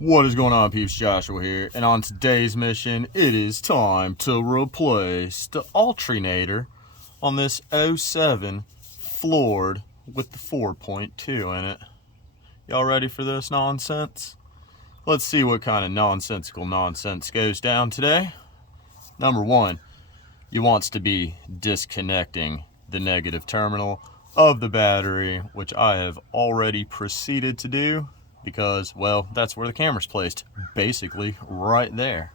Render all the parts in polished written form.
What is going on, peeps? Joshua here, and on today's mission, it is time to replace the alternator on this 07 floored with the 4.2 in it. Y'all ready for this nonsense? Let's see what kind of nonsensical nonsense goes down today. Number one, you wants to be disconnecting the negative terminal of the battery, which I have already proceeded to do. Because, well, that's where the camera's placed, basically right there.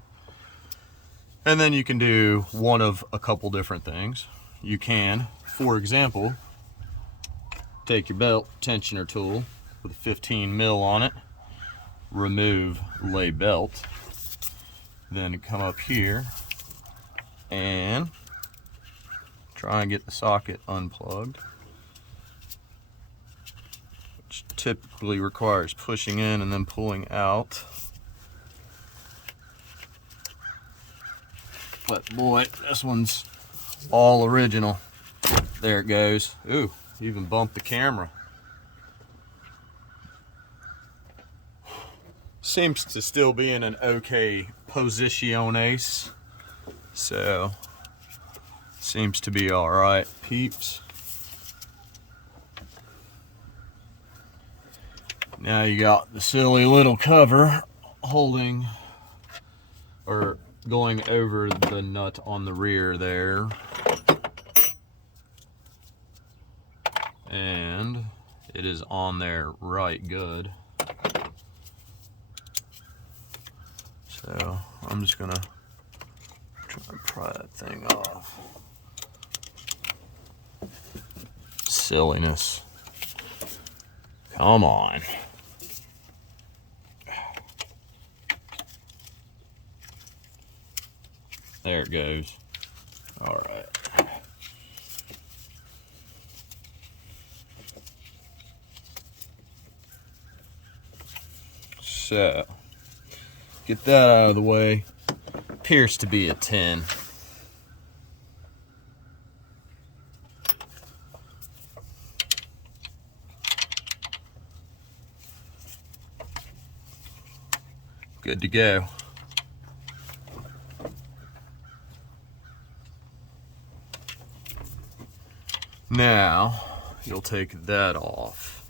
And then you can do one of a couple different things. You can, for example, take your belt tensioner tool with a 15 mil on it, remove lay belt, then come up here and try and get the socket unplugged. Typically requires pushing in and then pulling out. But boy, this one's all original. There it goes. Ooh, even bumped the camera. Seems to still be in an okay posiciones. So, seems to be all right, peeps. Now you got the silly little cover holding or going over the nut on the rear there. And it is on there right good. So I'm just gonna try and pry that thing off. Silliness. Come on. There it goes. All right. So, get that out of the way. Appears to be a 10. Good to go. Now, you'll take that off.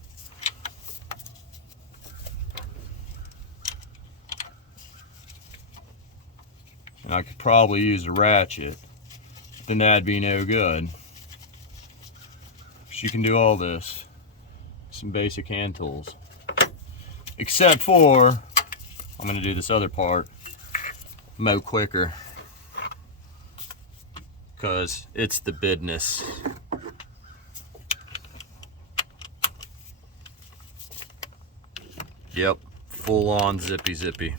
And I could probably use a ratchet, then that'd be no good. But you can do all this. Some basic hand tools. Except for, I'm gonna do this other part mo quicker. Because it's the business. Yep, full on zippy.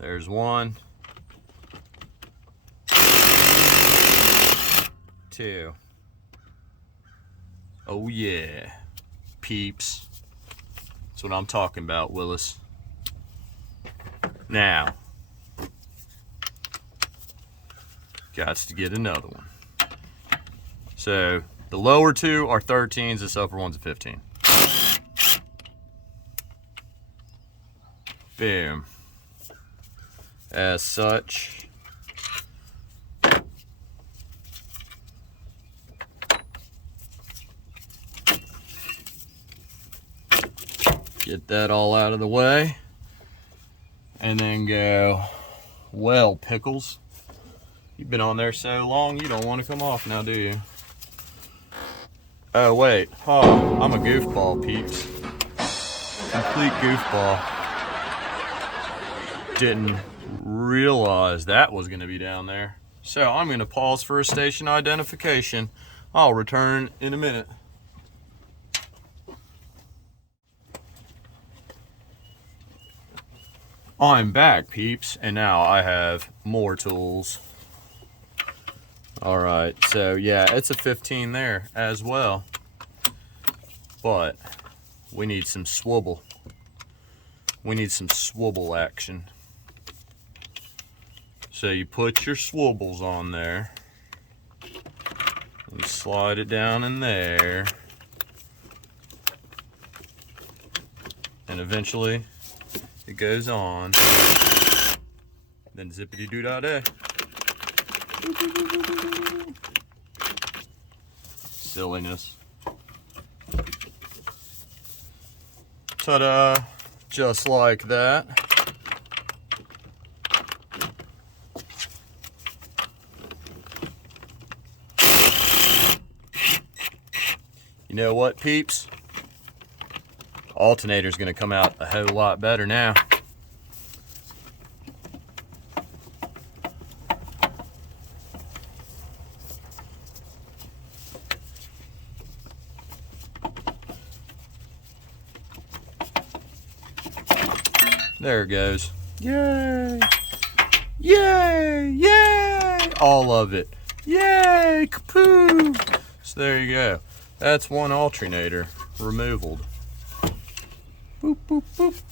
There's one. 2. Oh yeah, peeps. That's what I'm talking about, Willis. Now, got to get another one. So the lower two are 13s, this upper one's a 15. Boom. As such, get that all out of the way, and then go, well, pickles, you've been on there so long you don't want to come off now, do you? Oh wait, oh, I'm a goofball, peeps. Complete goofball. Didn't realize that was going to be down there. So I'm going to pause for a station identification. I'll return in a minute. I'm back, peeps, and now I have more tools. Alright, so yeah, it's a 15 there as well. But we need some swivel. We need some swivel action. So you put your swivels on there and slide it down in there. And eventually it goes on. Then zippity-doo-dah-day. Silliness. Ta-da! Just like that. You know what, peeps? Alternator's gonna come out a whole lot better now. There it goes. Yay! Yay! Yay! All of it. Yay! Kapoo! So there you go. That's one alternator removaled. Boop, boop, boop.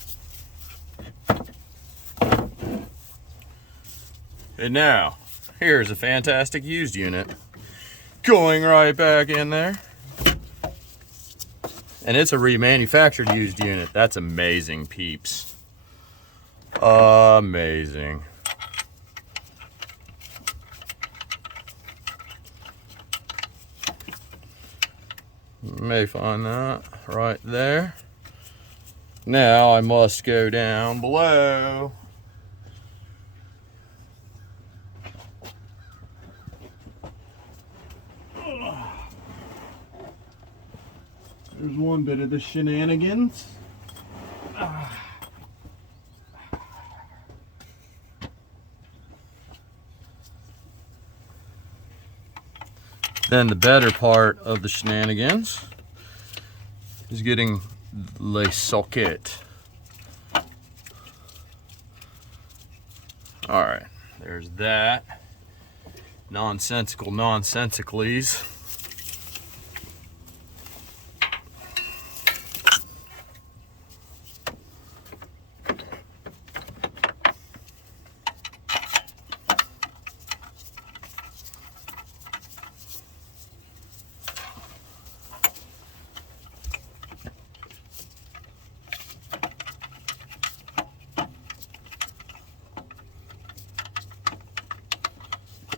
And now, here's a fantastic used unit. Going right back in there. And it's a remanufactured used unit. That's amazing, peeps. Amazing. You may find that right there. Now I must go down below. There's one bit of the shenanigans. Then the better part of the shenanigans is getting the socket. All right, there's that. Nonsensicles.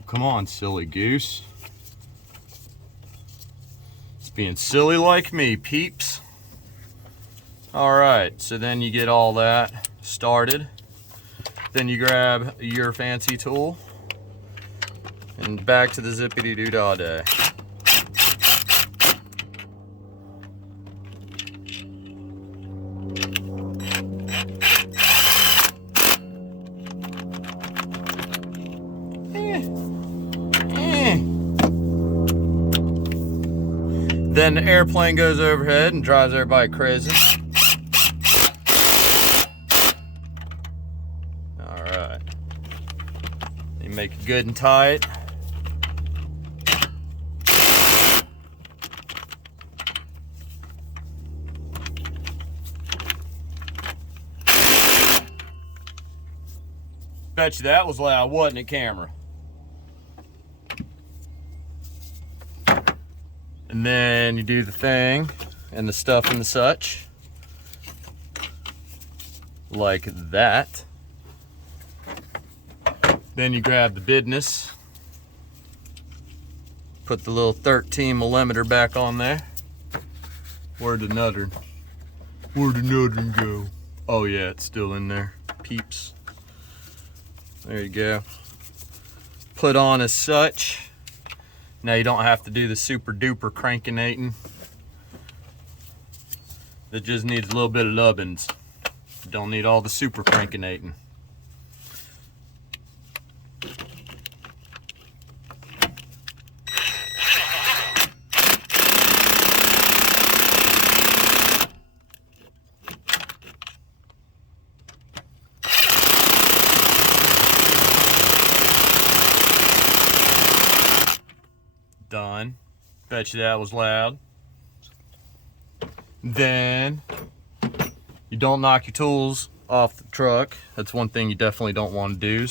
Come on, silly goose. It's being silly like me, peeps. All right, so then you get all that started. Then you grab your fancy tool and back to the zippity-doo-dah-day. Then the airplane goes overhead and drives everybody crazy. All right. You make it good and tight. Bet you that was loud, wasn't it, camera? And then you do the thing and the stuff and the such. Like that. Then you grab the business. Put the little 13mm back on there. Where'd the nuttern go? Oh yeah, it's still in there, peeps. There you go. Put on as such. Now you don't have to do the super duper crankinating. It just needs a little bit of nubbins. Don't need all the super crankinating. Done. Bet you that was loud. Then you don't knock your tools off the truck. That's one thing you definitely don't want to do.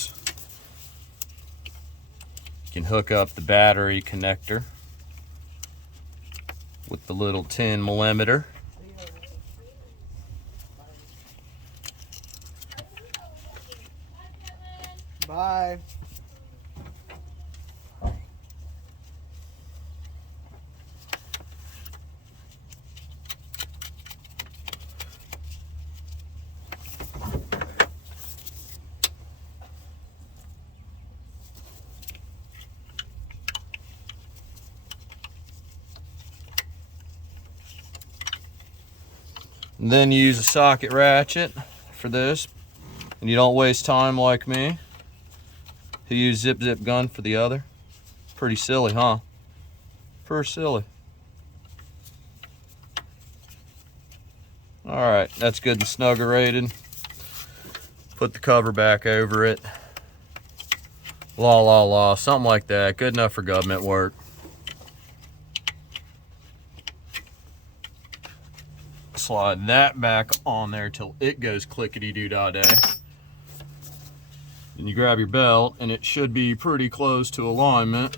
You can hook up the battery connector with the little 10mm. Bye. And then you use a socket ratchet for this, and you don't waste time like me, who use zip gun for the other. Pretty silly, huh? Pretty silly. Alright, that's good and snuggerated. Put the cover back over it. La la la, something like that. Good enough for government work. Slide that back on there till it goes clickety-doo-dah-day. Then you grab your belt, and it should be pretty close to alignment.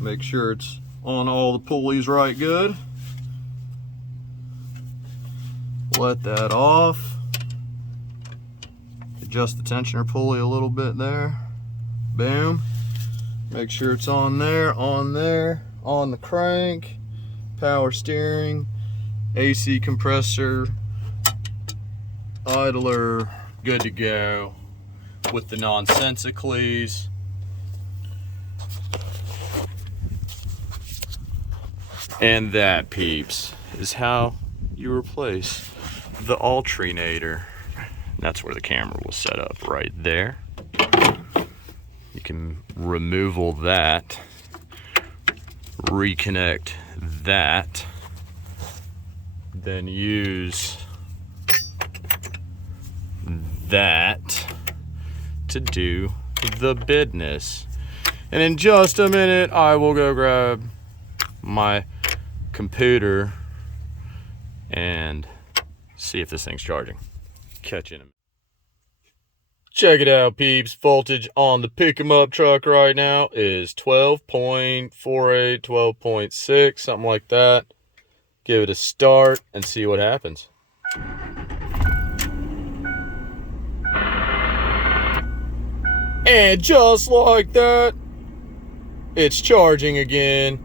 Make sure it's on all the pulleys right good. Let that off. Adjust the tensioner pulley a little bit there. Boom. Make sure it's on there, on the crank, power steering, AC compressor, idler, good to go with the nonsensicles. And that, peeps, is how you replace the alternator. That's where the camera was set up, right there. You can remove all that, reconnect that, then use that to do the business. And in just a minute, I will go grab my computer and see if this thing's charging. Catch you in a minute. Check it out, peeps. Voltage on the pick 'em up truck right now is 12.48, 12.6, something like that. Give it a start and see what happens. And just like that, it's charging again.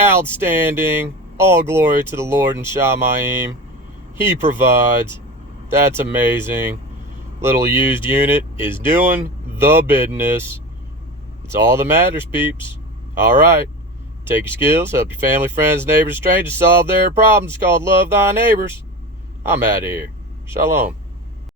Outstanding. All glory to the Lord and Shamayim. He provides. That's amazing. Little used unit is doing the business. It's all that matters, peeps. All right. Take your skills, help your family, friends, neighbors, strangers solve their problems. It's called love thy neighbors. I'm out of here. Shalom.